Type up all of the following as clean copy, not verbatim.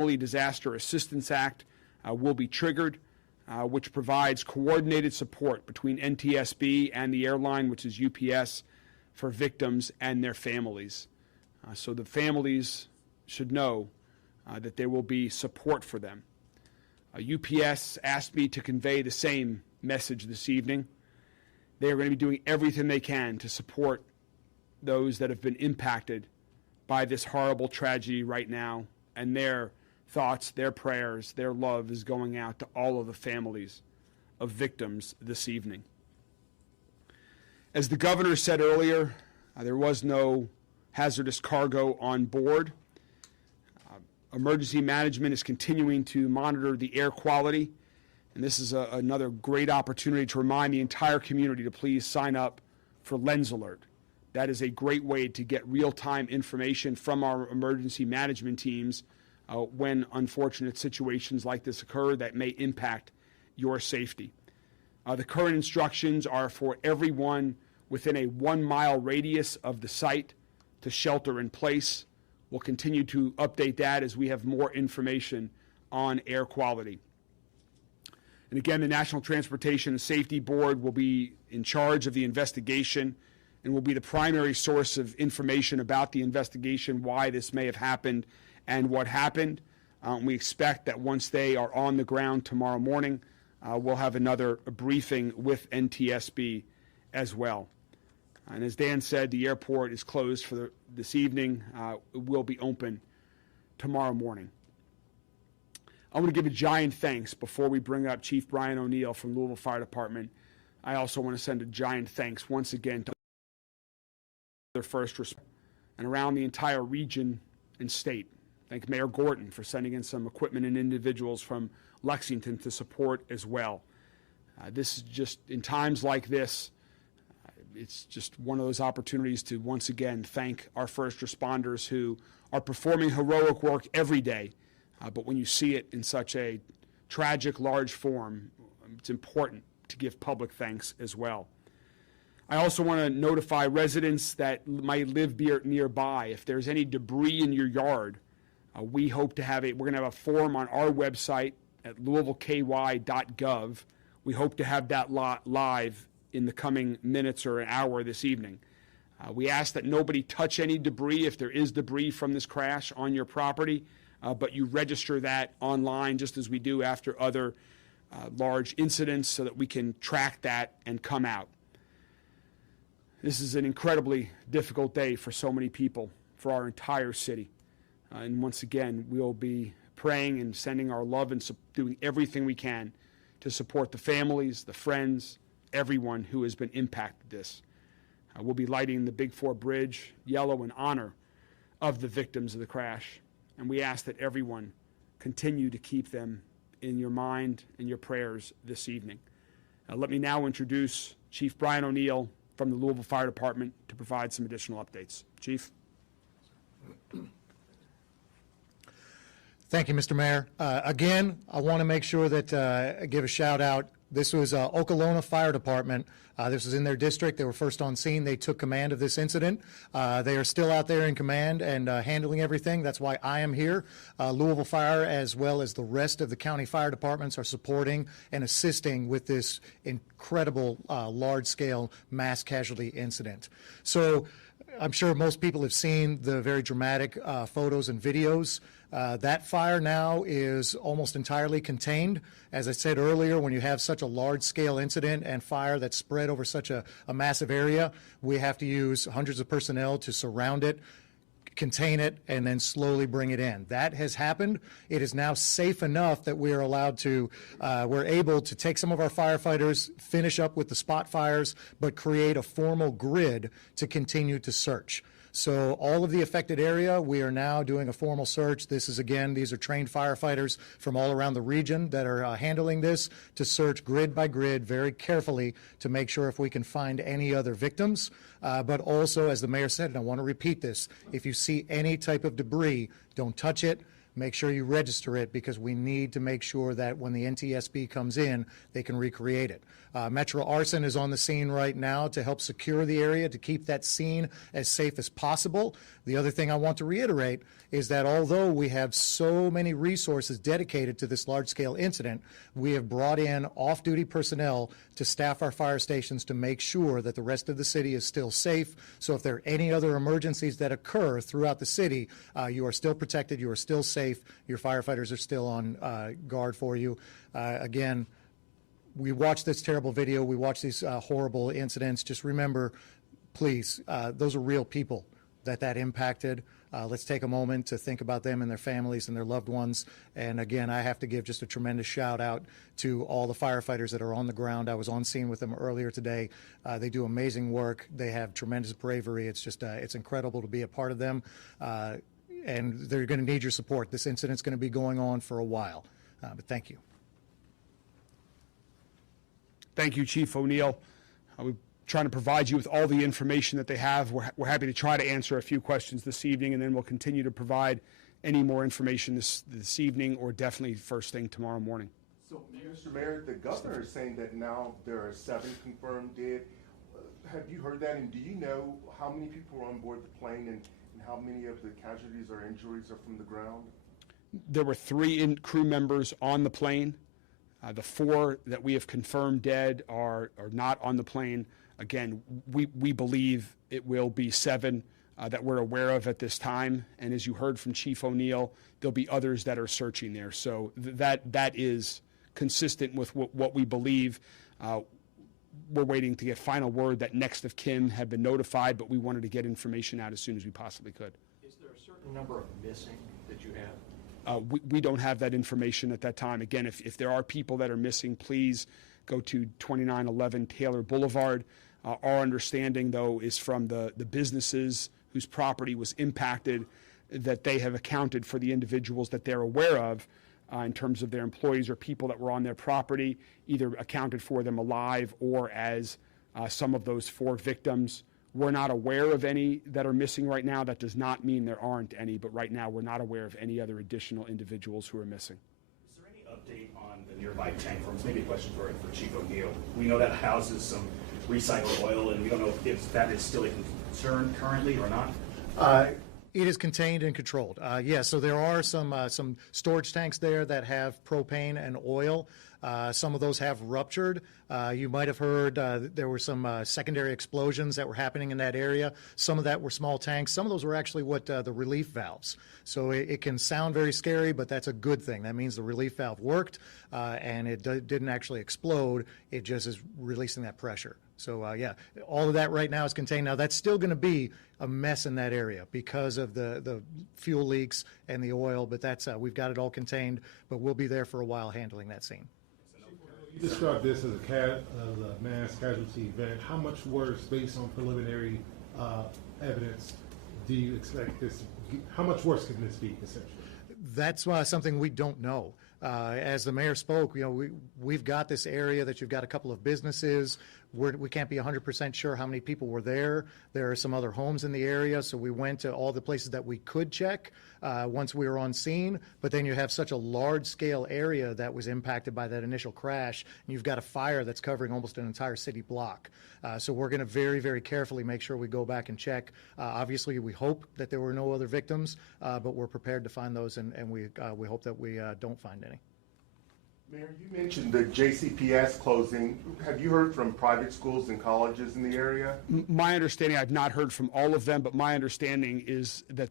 Disaster Assistance Act will be triggered, which provides coordinated support between NTSB and the airline, which is UPS, for victims and their families. So the families should know that there will be support for them. UPS asked me to convey the same message this evening. They are going to be doing everything they can to support those that have been impacted by this horrible tragedy right now, and their thoughts, their prayers, their love is going out to all of the families of victims this evening. As the governor said earlier, there was no hazardous cargo on board. Emergency management is continuing to monitor the air quality, and this is another great opportunity to remind the entire community to please sign up for Lens Alert. That is a great way to get real-time information from our emergency management teams when unfortunate situations like this occur that may impact your safety. The current instructions are for everyone within a 1-mile radius of the site to shelter in place. We'll continue to update that as we have more information on air quality. And again, the National Transportation Safety Board will be in charge of the investigation and will be the primary source of information about the investigation, why this may have happened and what happened. We expect that once they are on the ground tomorrow morning, we'll have another briefing with NTSB as well. And as Dan said, the airport is closed for this evening. It will be open tomorrow morning. I want to give a giant thanks before we bring up Chief Brian O'Neill from Louisville Fire Department. I also want to send a giant thanks once again to their first responders and around the entire region and state. Thank Mayor Gordon for sending in some equipment and individuals from Lexington to support as well. This is just, in times like this, it's just one of those opportunities to once again thank our first responders who are performing heroic work every day. But when you see it in such a tragic, large form, it's important to give public thanks as well. I also want to notify residents that might live nearby. If there's any debris in your yard, we hope to have we're going to have a form on our website at louisvilleky.gov. We hope to have that live in the coming minutes or an hour this evening. We ask that nobody touch any debris if there is debris from this crash on your property, but you register that online just as we do after other large incidents so that we can track that and come out. This is an incredibly difficult day for so many people, for our entire city. And once again, we'll be praying and sending our love and doing everything we can to support the families, the friends, everyone who has been impacted this. We'll be lighting the Big Four Bridge yellow in honor of the victims of the crash. And we ask that everyone continue to keep them in your mind and your prayers this evening. Let me now introduce Chief Brian O'Neill from the Louisville Fire Department to provide some additional updates. Chief. Thank you, Mr. Mayor. Again, I want to make sure that I give a shout out. This was Okolona Fire Department. This was in their district. They were first on scene. They took command of this incident. They are still out there in command and handling everything. That's why I am here. Louisville Fire, as well as the rest of the county fire departments, are supporting and assisting with this incredible large-scale mass casualty incident. So I'm sure most people have seen the very dramatic photos and videos. That fire now is almost entirely contained. As I said earlier, when you have such a large-scale incident and fire that's spread over such a massive area, we have to use hundreds of personnel to surround it, contain it, and then slowly bring it in. That has happened. It is now safe enough that we are allowed to, we're able to take some of our firefighters, finish up with the spot fires, but create a formal grid to continue to search. So all of the affected area, we are now doing a formal search. This is, again, these are trained firefighters from all around the region that are handling this to search grid by grid very carefully to make sure if we can find any other victims. But also, as the mayor said, and I want to repeat this, if you see any type of debris, don't touch it. Make sure you register it because we need to make sure that when the NTSB comes in, they can recreate it. Metro Arson is on the scene right now to help secure the area, to keep that scene as safe as possible. The other thing I want to reiterate is that although we have so many resources dedicated to this large-scale incident, we have brought in off-duty personnel to staff our fire stations to make sure that the rest of the city is still safe. So if there are any other emergencies that occur throughout the city, you are still protected, you are still safe, your firefighters are still on guard for you. Again, we watch this terrible video, we watch these horrible incidents. Just remember, please, those are real people that impacted. Let's take a moment to think about them and their families and their loved ones. And again, I have to give just a tremendous shout out to all the firefighters that are on the ground. I was on scene with them earlier today. They do amazing work. They have tremendous bravery. It's just, it's incredible to be a part of them. And they're going to need your support. This incident's going to be going on for a while. But thank you. Thank you, Chief O'Neill. We're trying to provide you with all the information that they have. We're happy to try to answer a few questions this evening, and then we'll continue to provide any more information this evening or definitely first thing tomorrow morning. So, Mr. Mayor, the governor is saying that now there are 7 confirmed dead. Have you heard that, and do you know how many people are on board the plane and how many of the casualties or injuries are from the ground? There were 3 crew members on the plane. The 4 that we have confirmed dead are not on the plane. Again, we believe it will be 7 that we're aware of at this time. And as you heard from Chief O'Neill, there'll be others that are searching there. So that is consistent with what we believe. We're waiting to get final word that next of kin have been notified, but we wanted to get information out as soon as we possibly could. Is there a certain number of missing that you have? We don't have that information at that time. Again, if there are people that are missing, please go to 2911 Taylor Boulevard. Our understanding, though, is from the businesses whose property was impacted that they have accounted for the individuals that they're aware of in terms of their employees or people that were on their property, either accounted for them alive or as some of those 4 victims. We're not aware of any that are missing right now. That does not mean there aren't any, but right now we're not aware of any other additional individuals who are missing. Is there any update on the nearby tank farms? Maybe a question for Chief O'Neill. We know that houses some recycled oil, and we don't know if that is still a concern currently or not. It is contained and controlled. Yes, so there are some storage tanks there that have propane and oil. Some of those have ruptured. You might have heard there were some secondary explosions that were happening in that area. Some of that were small tanks. Some of those were actually the relief valves. So it can sound very scary, but that's a good thing. That means the relief valve worked and it didn't actually explode. It just is releasing that pressure. So yeah, all of that right now is contained. Now that's still going to be a mess in that area because of the fuel leaks and the oil, but that's we've got it all contained, but we'll be there for a while handling that scene. You described this as a mass casualty event. How much worse, based on preliminary evidence, do you expect this? How much worse can this be, essentially? That's something we don't know. As the mayor spoke, we've got this area that you've got a couple of businesses. We can't be 100% sure how many people were there. There are some other homes in the area, so we went to all the places that we could check once we were on scene. But then you have such a large-scale area that was impacted by that initial crash, and you've got a fire that's covering almost an entire city block. So we're going to very, very carefully make sure we go back and check. Obviously, we hope that there were no other victims, but we're prepared to find those, and we hope that we don't find any. Mayor, you mentioned the JCPS closing. Have you heard from private schools and colleges in the area? My understanding, I've not heard from all of them, but my understanding is that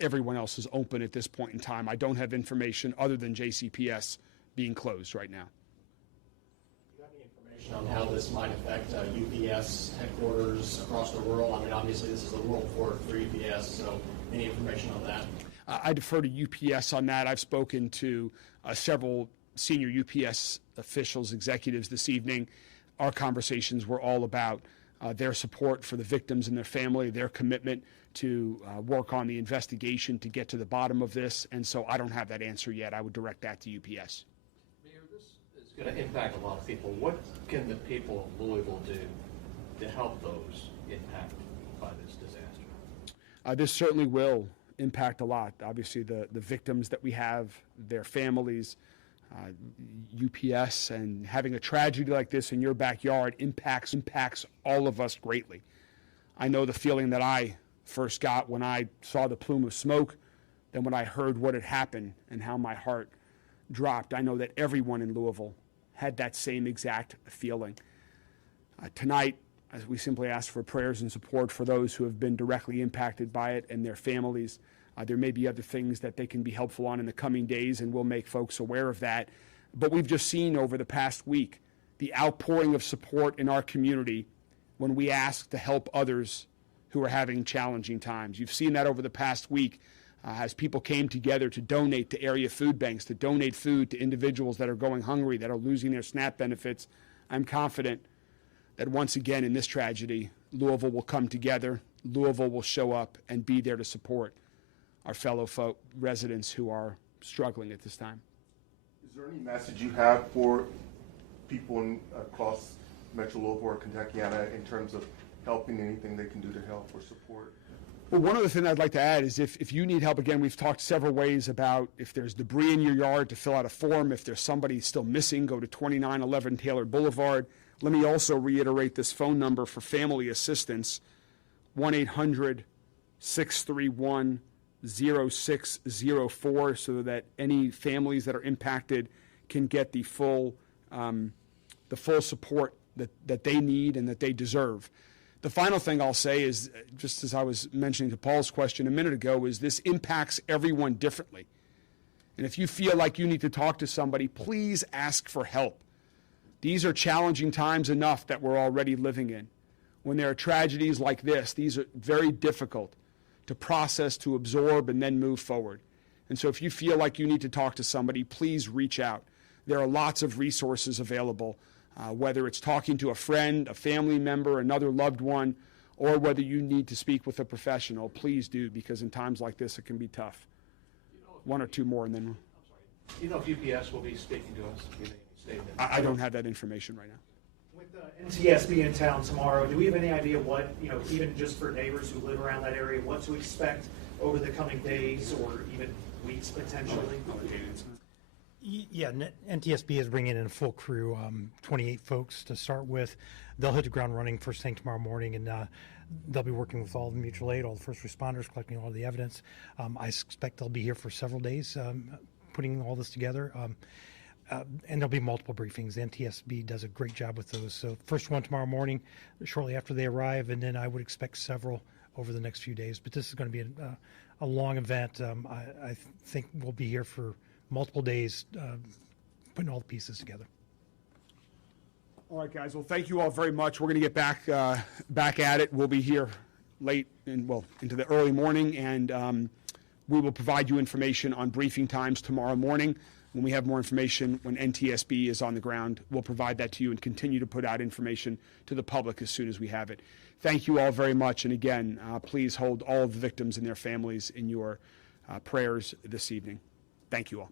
everyone else is open at this point in time. I don't have information other than JCPS being closed right now. Do you have any information on how this might affect UPS headquarters across the world? I mean, obviously this is the world port for UPS, so any information on that? I defer to UPS on that. I've spoken to several senior UPS officials, executives this evening. Our conversations were all about their support for the victims and their family, their commitment to work on the investigation to get to the bottom of this. And so I don't have that answer yet. I would direct that to UPS. Mayor, this is going to impact a lot of people. What can the people of Louisville do to help those impacted by this disaster? This certainly will impact a lot. Obviously, the victims that we have, their families, UPS, and having a tragedy like this in your backyard impacts all of us greatly. I know the feeling that I first got when I saw the plume of smoke, then when I heard what had happened and how my heart dropped. I know that everyone in Louisville had that same exact feeling. Tonight, as we simply ask for prayers and support for those who have been directly impacted by it and their families. There may be other things that they can be helpful on in the coming days, and we'll make folks aware of that. But we've just seen over the past week the outpouring of support in our community when we ask to help others who are having challenging times. You've seen that over the past week as people came together to donate to area food banks, to donate food to individuals that are going hungry, that are losing their SNAP benefits. I'm confident that once again in this tragedy, Louisville will come together, Louisville will show up and be there to support our fellow residents who are struggling at this time. Is there any message you have for people across Metro Louisville or Kentuckiana in terms of helping, anything they can do to help or support? Well, one other thing I'd like to add is if you need help, again, we've talked several ways about if there's debris in your yard to fill out a form, if there's somebody still missing, go to 2911 Taylor Boulevard. Let me also reiterate this phone number for family assistance, 1-800-631-0604, so that any families that are impacted can get the full support that they need and that they deserve. The final thing I'll say is, just as I was mentioning to Paul's question a minute ago, is this impacts everyone differently. And if you feel like you need to talk to somebody, please ask for help. These are challenging times enough that we're already living in. When there are tragedies like this, these are very difficult to process, to absorb, and then move forward. And so if you feel like you need to talk to somebody, please reach out. There are lots of resources available, whether it's talking to a friend, a family member, another loved one, or whether you need to speak with a professional. Please do, because in times like this, it can be tough. One or two more, and then... You know if UPS will be speaking to us? I don't have that information right now. With NTSB in town tomorrow, do we have any idea what, even just for neighbors who live around that area, what to expect over the coming days or even weeks potentially? Yeah, NTSB is bringing in a full crew, 28 folks to start with. They'll hit the ground running first thing tomorrow morning, and they'll be working with all the mutual aid, all the first responders, collecting all the evidence. I expect they'll be here for several days putting all this together. And there'll be multiple briefings. The NTSB does a great job with those. So first one tomorrow morning, shortly after they arrive, and then I would expect several over the next few days. But this is going to be a long event. I think we'll be here for multiple days putting all the pieces together. All right, guys. Well, thank you all very much. We're going to get back at it. We'll be here late into the early morning, and we will provide you information on briefing times tomorrow morning. When we have more information, when NTSB is on the ground, we'll provide that to you and continue to put out information to the public as soon as we have it. Thank you all very much. And again, please hold all of the victims and their families in your prayers this evening. Thank you all.